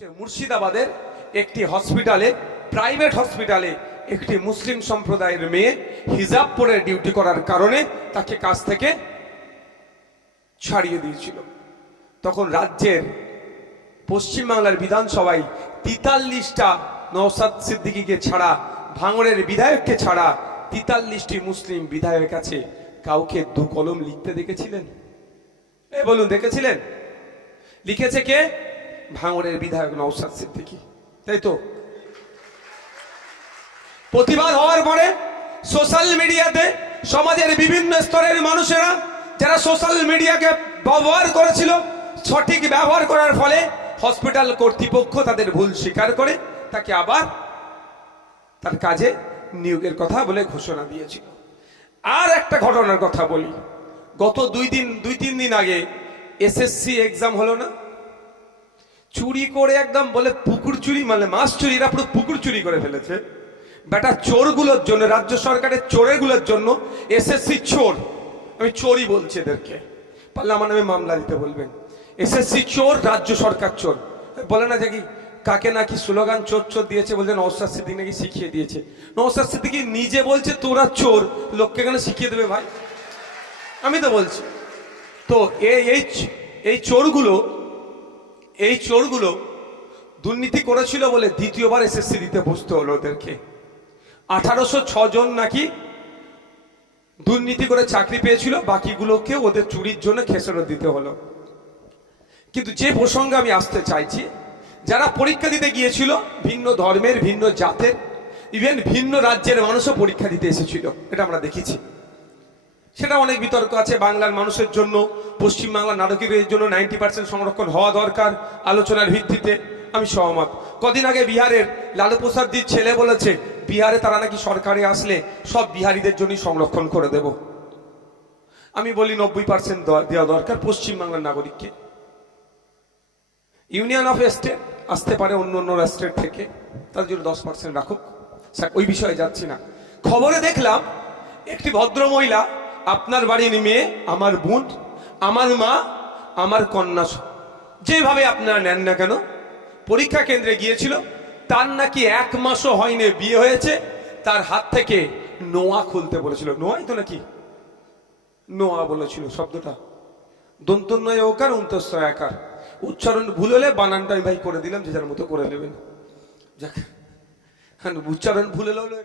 মুর্শিদাবাদের একটি হসপিটালে, প্রাইভেট হসপিটালে একটি মুসলিম সম্প্রদায়ের মেয়ে হিজাব পরে ডিউটি করার কারণে তাকে কাজ থেকে ছাড়িয়ে দিয়েছিল। তখন রাজ্যের পশ্চিমবাংলার বিধানসভায় তিতাল্লিশটা নওসাদ সিদ্দিকীকে ছাড়া, ভাঙড়ের বিধায়ককে ছাড়া তিতাল্লিশটি মুসলিম বিধায়কের কাছে কাউকে দু কলম লিখতে দেখেছিলেন? এ বলুন, দেখেছিলেন? লিখেছে কে? ভাঙড়ের বিধায়ক নওসাদ সিদ্দিকী, তাই তো? প্রতিবাদ হওয়ার পরে সোশ্যাল মিডিয়াতে সমাজের বিভিন্ন স্তরের মানুষেরা, যারা সোশ্যাল মিডিয়াকে ব্যবহার করেছিল, সঠিক ব্যবহার করার ফলে হসপিটাল কর্তৃপক্ষ তাদের ভুল স্বীকার করে, তাকে আবার তার কাজে নিয়োগের কথা বলে ঘোষণা দিয়েছিল। আর একটা ঘটনার কথা বলি। গত দুই দিন, দুই তিন দিন আগে এসএসসি এক্সাম হলো না? চুরি করে একদম বলে পুকুর চুরি মানে মাছ চুরিরা পুরো পুকুর চুরি করে ফেলেছে। বেটা, চোরগুলোর জন্য, রাজ্য সরকারের চোরেগুলোর জন্য এসএসসি চোর, আমি চোরই বলছি এদেরকে। পারলে আমার নামে মামলা দিতে বলবেন। এসএসসি চোর, রাজ্য সরকার চোর। বলে না যে কি, কাকে নাকি স্লোগান চোর চোর দিয়েছে বলছে নওসাদ সিদ্দিক নাকি শিখিয়ে দিয়েছে। নওসাদ সিদ্দিকি নিজে বলছে, তোরা চোর, লোককে কেন শিখিয়ে দেবে ভাই? আমি তো বলছি। তো এই এই চোরগুলো এই চোরগুলো দুর্নীতি করেছিল বলে দ্বিতীয়বার এসএসসি দিতে বসতে হলো ওদেরকে। আঠারোশো জন নাকি দুর্নীতি করে চাকরি পেয়েছিল, বাকিগুলোকে ওদের চুরির জন্য খেসারত দিতে হলো। কিন্তু যে প্রসঙ্গে আমি আসতে চাইছি, যারা পরীক্ষা দিতে গিয়েছিল, ভিন্ন ধর্মের, ভিন্ন জাতের ইভেন ভিন্ন রাজ্যের মানুষও পরীক্ষা দিতে এসেছিল, এটা আমরা দেখেছি। সেটা অনেক বিতর্ক আছে, বাংলার মানুষের জন্য পশ্চিমবাংলার নাটকের জন্য নাইনটি পার্সেন্ট সংরক্ষণ হওয়া দরকার আলোচনার ভিত্তিতে। আমি সহমত। কদিন আগে বিহারের লালু প্রসাদজির ছেলে বলেছে বিহারে তারা নাকি সরকারে আসলে সব বিহারিদের জন্যই সংরক্ষণ করে দেব। আমি বলি নব্বই পার্সেন্ট দেওয়া দরকার পশ্চিমবাংলার নাগরিককে। ইউনিয়ন অফ স্টেট আসতে পারে অন্য অন্য রাষ্ট্রের থেকে তার জন্য দশ পার্সেন্ট রাখুক। স্যার, ওই বিষয়ে যাচ্ছি না। খবরে দেখলাম একটি ভদ্র মহিলা আপনার বাড়ির মেয়ে আমার বোন আমার মা, আমার কন্যা যেভাবে আপনারা নেন না কেন, পরীক্ষা কেন্দ্রে গিয়েছিল, তার নাকি এক মাসও হয়নি বিয়ে হয়েছে, তার হাত থেকে নোয়া খুলতে বলেছিল। নোয়াই তো নাকি? নোয়া বলেছিল শব্দটা। দন্তন্নয় ওকার, অন্তঃস্থয় আকার উচ্চারণ ভুল হলে বানানটা আমি ভাই করে দিলাম, যে যার মতো করে নেবেন। যাক উচ্চারণ ভুল হলো